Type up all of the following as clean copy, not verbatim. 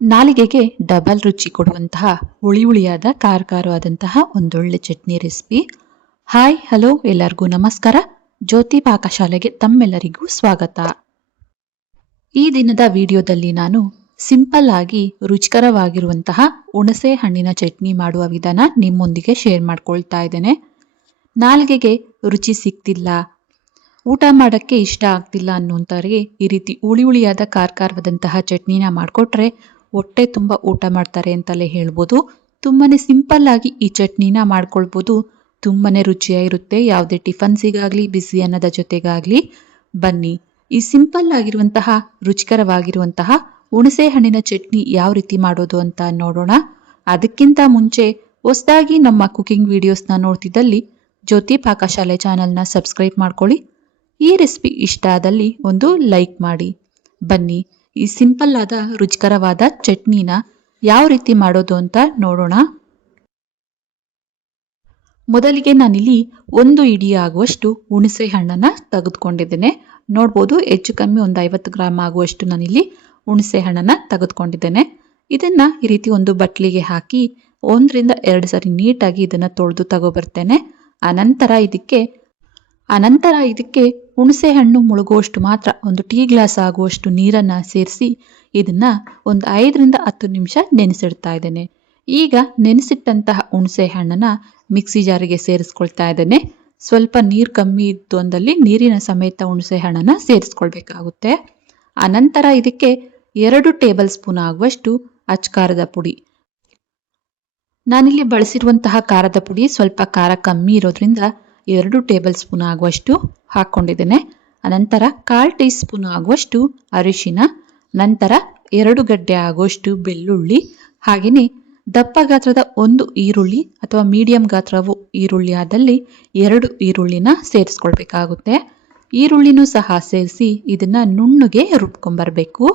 ನಾಲಿಗೆಗೆ double ರುಚಿ ಕೊಡುವಂತಹ ಹುಳಿ ಹುಳಿಯಾದ ಖಾರವಾದಂತಹ ಒಂದೊಳ್ಳೆ ಚಟ್ನಿ ರೆಸಿಪಿ. ಹಾಯ್ ಹಲೋ ಎಲ್ಲರಿಗೂ ನಮಸ್ಕಾರ. ಜ್ಯೋತಿ ಪಾಕಶಾಲೆಗೆ ತಮ್ಮೆಲ್ಲರಿಗೂ ಸ್ವಾಗತ. ಈ ದಿನದ ವಿಡಿಯೋದಲ್ಲಿ ನಾನು ಸಿಂಪಲ್ ಆಗಿ ರುಚಿಕರವಾಗಿರುವಂತಹ ಹುಣಸೆ ಹಣ್ಣಿನ ಚಟ್ನಿ ಮಾಡುವ ವಿಧಾನ ನಿಮ್ಮೊಂದಿಗೆ ಶೇರ್ ಮಾಡ್ಕೊಳ್ತಾ ಇದ್ದೇನೆ. ನಾಲಿಗೆಗೆ ರುಚಿ ಸಿಗ್ತಿಲ್ಲ, ಊಟ ಮಾಡೋಕ್ಕೆ ಇಷ್ಟ ಆಗ್ತಿಲ್ಲ ಅನ್ನೋಂಥವ್ರಿಗೆ ಈ ರೀತಿ ಹುಳಿ ಹುಳಿಯಾದ ಖಾರವಾದಂತಹ ಚಟ್ನಿನ ಮಾಡಿಕೊಟ್ರೆ ಹೊಟ್ಟೆ ತುಂಬ ಊಟ ಮಾಡ್ತಾರೆ ಅಂತಲೇ ಹೇಳ್ಬೋದು. ತುಂಬಾನೇ ಸಿಂಪಲ್ ಆಗಿ ಈ ಚಟ್ನಿನ ಮಾಡ್ಕೊಳ್ಬೋದು. ತುಂಬಾನೇ ರುಚಿಯಾಗಿರುತ್ತೆ. ಯಾವುದೇ ಟಿಫನ್ಸಿಗಾಗಲಿ ಬಿಸಿ ಅನ್ನದ ಜೊತೆಗಾಗಲಿ ಬನ್ನಿ ಈ ಸಿಂಪಲ್ ಆಗಿರುವಂತಹ ರುಚಿಕರವಾಗಿರುವಂತಹ ಹುಣಸೆ ಹಣ್ಣಿನ ಚಟ್ನಿ ಯಾವ ರೀತಿ ಮಾಡೋದು ಅಂತ ನೋಡೋಣ. ಅದಕ್ಕಿಂತ ಮುಂಚೆ ಹೊಸದಾಗಿ ನಮ್ಮ ಕುಕಿಂಗ್ ವಿಡಿಯೋಸ್ನ ನೋಡ್ತಿದ್ದಲ್ಲಿ ಜ್ಯೋತಿ ಪಾಕಶಾಲೆ ಚಾನಲ್ನ ಸಬ್ಸ್ಕ್ರೈಬ್ ಮಾಡ್ಕೊಳ್ಳಿ. ಈ ರೆಸಿಪಿ ಇಷ್ಟ ಆದಲ್ಲಿ ಒಂದು ಲೈಕ್ ಮಾಡಿ. ಬನ್ನಿ ಈ ಸಿಂಪಲ್ ಆದ ರುಚಿಕರವಾದ ಚಟ್ನಿನ ಯಾವ ರೀತಿ ಮಾಡೋದು ಅಂತ ನೋಡೋಣ. ಮೊದಲಿಗೆ ನಾನಿಲ್ಲಿ 1 ಇಡಿ ಆಗುವಷ್ಟು ಹುಣಸೆ ಹಣ್ಣನ್ನ ತೆಗೆದುಕೊಂಡಿದ್ದೇನೆ. ನೋಡ್ಬೋದು, ಹೆಚ್ಚು ಕಮ್ಮಿ ಒಂದು 50 ಗ್ರಾಮ್ ಆಗುವಷ್ಟು ನಾನಿಲ್ಲಿ ಹುಣಸೆ ಹಣ್ಣನ್ನ ತೆಗೆದುಕೊಂಡಿದ್ದೇನೆ. ಇದನ್ನ ಈ ರೀತಿ ಒಂದು ಬಟ್ಲಿಗೆ ಹಾಕಿ 1 ರಿಂದ 2 ಸರಿ ನೀಟಾಗಿ ಇದನ್ನ ತೊಳೆದು ತಗೋಬರ್ತೇನೆ. ಅನಂತರ ಇದಕ್ಕೆ ಹುಣಸೆ ಹಣ್ಣು ಮುಳುಗುವಷ್ಟು ಮಾತ್ರ ಒಂದು ಟೀ ಗ್ಲಾಸ್ ಆಗುವಷ್ಟು ನೀರನ್ನ ಸೇರಿಸಿ ಇದನ್ನ ಒಂದು 5 ರಿಂದ 10 ನಿಮಿಷ ನೆನೆಸಿಡ್ತಾ ಇದ್ದೇನೆ. ಈಗ ನೆನೆಸಿಟ್ಟಂತಹ ಹುಣಸೆ ಹಣ್ಣನ್ನ ಮಿಕ್ಸಿ ಜಾರಿಗೆ ಸೇರಿಸ್ಕೊಳ್ತಾ ಇದ್ದೇನೆ. ಸ್ವಲ್ಪ ನೀರು ಕಮ್ಮಿ ಇತ್ತು ಅಂದಲ್ಲಿ ನೀರಿನ ಸಮೇತ ಹುಣಸೆ ಹಣ್ಣನ್ನ ಸೇರಿಸ್ಕೊಳ್ಬೇಕಾಗುತ್ತೆ. ಅನಂತರ ಇದಕ್ಕೆ 2 ಟೇಬಲ್ ಸ್ಪೂನ್ ಆಗುವಷ್ಟು ಅಚ್ಕಾರದ ಪುಡಿ. ನಾನಿಲ್ಲಿ ಬಳಸಿರುವಂತಹ ಖಾರದ ಪುಡಿ ಸ್ವಲ್ಪ ಖಾರ ಕಮ್ಮಿ ಇರೋದ್ರಿಂದ 2 ಟೇಬಲ್ ಸ್ಪೂನ್ ಆಗುವಷ್ಟು ಹಾಕೊಂಡಿದ್ದೇನೆ. ಅನಂತರ 1/4 ಟೀ ಸ್ಪೂನ್ ಆಗುವಷ್ಟು ಅರಿಶಿನ, ನಂತರ 2 ಗಡ್ಡೆ ಆಗುವಷ್ಟು ಬೆಳ್ಳುಳ್ಳಿ, ಹಾಗೆಯೇ ದಪ್ಪ ಗಾತ್ರದ 1 ಈರುಳ್ಳಿ ಅಥವಾ ಮೀಡಿಯಂ ಗಾತ್ರವು ಈರುಳ್ಳಿ ಆದಲ್ಲಿ 2 ಈರುಳ್ಳಿನ ಸೇರಿಸ್ಕೊಳ್ಬೇಕಾಗುತ್ತೆ. ಈರುಳ್ಳಿನೂ ಸಹ ಸೇರಿಸಿ ಇದನ್ನ ನುಣ್ಣಗೆ ರುಬ್ಕೊಂಡ್ಬರ್ಬೇಕು.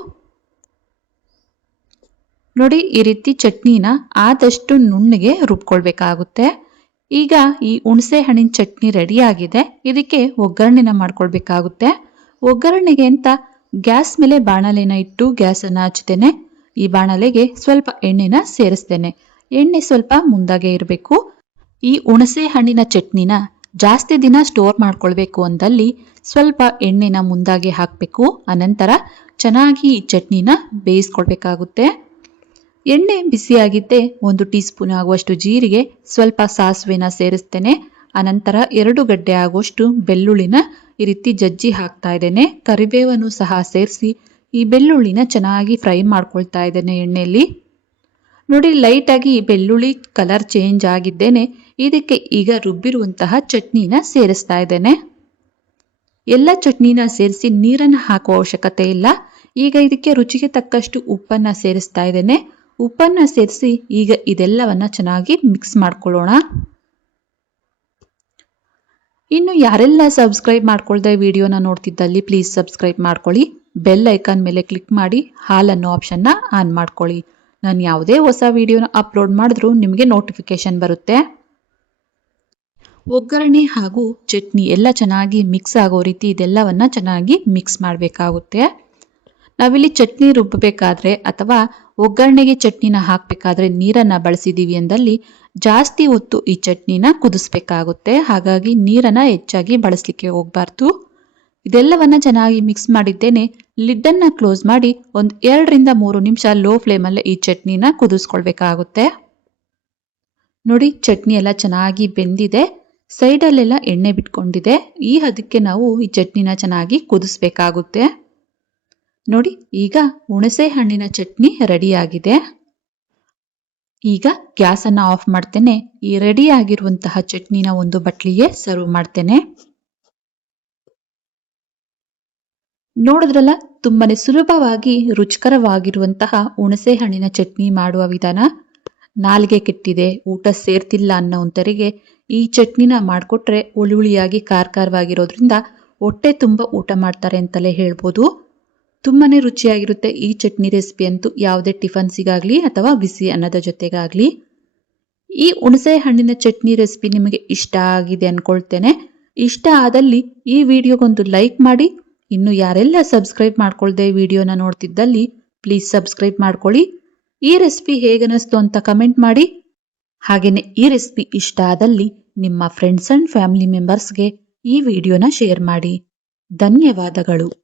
ನೋಡಿ, ಈ ರೀತಿ ಚಟ್ನಿನ ಆದಷ್ಟು ನುಣ್ಣಗೆ ರುಬ್ಕೊಳ್ಬೇಕಾಗುತ್ತೆ. ಈಗ ಈ ಹುಣಸೆ ಹಣ್ಣಿನ ಚಟ್ನಿ ರೆಡಿ ಆಗಿದೆ. ಇದಕ್ಕೆ ಒಗ್ಗರಣೆನ ಮಾಡ್ಕೊಳ್ಬೇಕಾಗುತ್ತೆ. ಒಗ್ಗರಣೆಗೆ ಅಂತ ಗ್ಯಾಸ್ ಮೇಲೆ ಬಾಣಲೆನ ಇಟ್ಟು ಗ್ಯಾಸನ್ನ ಹಚ್ತೇನೆ. ಈ ಬಾಣಲೆಗೆ ಸ್ವಲ್ಪ ಎಣ್ಣೆನ ಸೇರಿಸ್ತೇನೆ. ಎಣ್ಣೆ ಸ್ವಲ್ಪ ಮುಂದಾಗೆ ಇರಬೇಕು. ಈ ಹುಣಸೆ ಹಣ್ಣಿನ ಚಟ್ನಿನ ಜಾಸ್ತಿ ದಿನ ಸ್ಟೋರ್ ಮಾಡ್ಕೊಳ್ಬೇಕು ಅಂದಲ್ಲಿ ಸ್ವಲ್ಪ ಎಣ್ಣೆನ ಮುಂದಾಗೆ ಹಾಕಬೇಕು. ಅನಂತರ ಚೆನ್ನಾಗಿ ಈ ಚಟ್ನಿನ ಬೇಯಿಸ್ಕೊಳ್ಬೇಕಾಗುತ್ತೆ. ಎಣ್ಣೆ ಬಿಸಿಯಾಗಿದ್ದೆ 1 ಟೀ ಸ್ಪೂನ್ ಆಗುವಷ್ಟು ಜೀರಿಗೆ, ಸ್ವಲ್ಪ ಸಾಸಿವೆನ ಸೇರಿಸ್ತೇನೆ. ಅನಂತರ 2 ಗಡ್ಡೆ ಆಗುವಷ್ಟು ಬೆಳ್ಳುಳ್ಳಿನ ಈ ರೀತಿ ಜಜ್ಜಿ ಹಾಕ್ತಾ ಇದ್ದೇನೆ. ಕರಿಬೇವನ್ನು ಸಹ ಸೇರಿಸಿ ಈ ಬೆಳ್ಳುಳ್ಳಿನ ಚೆನ್ನಾಗಿ ಫ್ರೈ ಮಾಡ್ಕೊಳ್ತಾ ಇದ್ದೇನೆ ಎಣ್ಣೆಯಲ್ಲಿ. ನೋಡಿ, ಲೈಟ್ ಆಗಿ ಬೆಳ್ಳುಳ್ಳಿ ಕಲರ್ ಚೇಂಜ್ ಆಗಿದ್ದೇನೆ. ಇದಕ್ಕೆ ಈಗ ರುಬ್ಬಿರುವಂತಹ ಚಟ್ನಿನ ಸೇರಿಸ್ತಾ ಇದ್ದೇನೆ. ಎಲ್ಲ ಚಟ್ನಿನ ಸೇರಿಸಿ ನೀರನ್ನು ಹಾಕುವ ಅವಶ್ಯಕತೆ ಇಲ್ಲ. ಈಗ ಇದಕ್ಕೆ ರುಚಿಗೆ ತಕ್ಕಷ್ಟು ಉಪ್ಪನ್ನ ಸೇರಿಸ್ತಾ ಇದ್ದೇನೆ. ಉಪ್ಪನ್ನ ಸೇರಿಸಿ ಈಗ ಇದೆಲ್ಲವನ್ನ ಚೆನ್ನಾಗಿ ಮಿಕ್ಸ್ ಮಾಡ್ಕೊಳ್ಳೋಣ. ಇನ್ನು ಯಾರೆಲ್ಲ ಸಬ್ಸ್ಕ್ರೈಬ್ ಮಾಡ್ಕೊಳ್ದೆ ವಿಡಿಯೋನ ನೋಡ್ತಿದ್ದಲ್ಲಿ ಪ್ಲೀಸ್ ಸಬ್ಸ್ಕ್ರೈಬ್ ಮಾಡ್ಕೊಳ್ಳಿ. ಬೆಲ್ ಐಕಾನ್ ಮೇಲೆ ಕ್ಲಿಕ್ ಮಾಡಿ ಹಾಲ್ ಅನ್ನೋ ಆಪ್ಷನ್ನ ಆನ್ ಮಾಡ್ಕೊಳ್ಳಿ. ನಾನು ಯಾವುದೇ ಹೊಸ ವಿಡಿಯೋನ ಅಪ್ಲೋಡ್ ಮಾಡಿದ್ರೂ ನಿಮಗೆ ನೋಟಿಫಿಕೇಶನ್ ಬರುತ್ತೆ. ಒಗ್ಗರಣೆ ಹಾಗೂ ಚಟ್ನಿ ಎಲ್ಲ ಚೆನ್ನಾಗಿ ಮಿಕ್ಸ್ ಆಗೋ ರೀತಿ ಇದೆಲ್ಲವನ್ನ ಚೆನ್ನಾಗಿ ಮಿಕ್ಸ್ ಮಾಡಬೇಕಾಗುತ್ತೆ. ನಾವಿಲ್ಲಿ ಚಟ್ನಿ ರುಬ್ಬಬೇಕಾದ್ರೆ ಅಥವಾ ಒಗ್ಗರಣೆಗೆ ಚಟ್ನಿನ ಹಾಕಬೇಕಾದ್ರೆ ನೀರನ್ನ ಬಳಸಿದೀವಿ ಅಂದಲ್ಲಿ ಜಾಸ್ತಿ ಹೊತ್ತು ಈ ಚಟ್ನಿನ ಕುದಿಸ್ಬೇಕಾಗುತ್ತೆ. ಹಾಗಾಗಿ ನೀರನ್ನ ಹೆಚ್ಚಾಗಿ ಬಳಸಲಿಕ್ಕೆ ಹೋಗ್ಬಾರ್ದು. ಇದೆಲ್ಲವನ್ನ ಚೆನ್ನಾಗಿ ಮಿಕ್ಸ್ ಮಾಡಿದ್ದೇನೆ. ಲಿಡ್ಡನ್ನ ಕ್ಲೋಸ್ ಮಾಡಿ ಒಂದು 2 ರಿಂದ 3 ನಿಮಿಷ ಲೋ ಫ್ಲೇಮಲ್ಲೇ ಈ ಚಟ್ನಿನ ಕುದಿಸ್ಕೊಳ್ಬೇಕಾಗುತ್ತೆ. ನೋಡಿ, ಚಟ್ನಿ ಎಲ್ಲ ಚೆನ್ನಾಗಿ ಬೆಂದಿದೆ. ಸೈಡಲ್ಲೆಲ್ಲ ಎಣ್ಣೆ ಬಿಟ್ಕೊಂಡಿದೆ. ಈ ಹದಕ್ಕೆ ನಾವು ಈ ಚಟ್ನಿನ ಚೆನ್ನಾಗಿ ಕುದಿಸ್ಬೇಕಾಗುತ್ತೆ. ನೋಡಿ, ಈಗ ಹುಣಸೆ ಹಣ್ಣಿನ ಚಟ್ನಿ ರೆಡಿ ಆಗಿದೆ. ಈಗ ಗ್ಯಾಸ್ ಅನ್ನ ಆಫ್ ಮಾಡ್ತೇನೆ. ಈ ರೆಡಿ ಆಗಿರುವಂತಹ ಚಟ್ನಿನ ಒಂದು ಬಟ್ಲಿಗೆ ಸರ್ವ್ ಮಾಡ್ತೇನೆ. ನೋಡಿದ್ರಲ್ಲ, ತುಂಬಾನೇ ಸುಲಭವಾಗಿ ರುಚಿಕರವಾಗಿರುವಂತಹ ಹುಣಸೆ ಹಣ್ಣಿನ ಚಟ್ನಿ ಮಾಡುವ ವಿಧಾನ. ನಾಲಿಗೆ ಕೆಟ್ಟಿದೆ, ಊಟ ಸೇರ್ತಿಲ್ಲ ಅನ್ನೋಂಥವರಿಗೆ ಈ ಚಟ್ನಿನ ಮಾಡಿಕೊಟ್ರೆ ಹುಳಿ ಹುಳಿಯಾಗಿ ಖಾರವಾಗಿರೋದ್ರಿಂದ ಹೊಟ್ಟೆ ತುಂಬ ಊಟ ಮಾಡ್ತಾರೆ ಅಂತಲೇ ಹೇಳ್ಬೋದು. ತುಂಬಾನೇ ರುಚಿಯಾಗಿರುತ್ತೆ ಈ ಚಟ್ನಿ ರೆಸಿಪಿ ಅಂತೂ ಯಾವುದೇ ಟಿಫನ್ಸಿಗಾಗ್ಲಿ ಅಥವಾ ಬಿಸಿ ಅನ್ನದ ಜೊತೆಗಾಗ್ಲಿ. ಈ ಹುಣಸೆ ಹಣ್ಣಿನ ಚಟ್ನಿ ರೆಸಿಪಿ ನಿಮಗೆ ಇಷ್ಟ ಆಗಿದೆ ಅನ್ಕೊಳ್ತೇನೆ. ಇಷ್ಟ ಆದಲ್ಲಿ ಈ ವಿಡಿಯೋಗೊಂದು ಲೈಕ್ ಮಾಡಿ. ಇನ್ನು ಯಾರೆಲ್ಲ ಸಬ್ಸ್ಕ್ರೈಬ್ ಮಾಡ್ಕೊಳ್ದೆ ವಿಡಿಯೋನ ನೋಡ್ತಿದ್ದಲ್ಲಿ ಪ್ಲೀಸ್ ಸಬ್ಸ್ಕ್ರೈಬ್ ಮಾಡ್ಕೊಳ್ಳಿ. ಈ ರೆಸಿಪಿ ಹೇಗನಿಸ್ತು ಅಂತ ಕಮೆಂಟ್ ಮಾಡಿ. ಹಾಗೇನೆ ಈ ರೆಸಿಪಿ ಇಷ್ಟ ಆದಲ್ಲಿ ನಿಮ್ಮ ಫ್ರೆಂಡ್ಸ್ ಅಂಡ್ ಫ್ಯಾಮಿಲಿ ಮೆಂಬರ್ಸ್ಗೆ ಈ ವಿಡಿಯೋನ ಶೇರ್ ಮಾಡಿ. ಧನ್ಯವಾದಗಳು.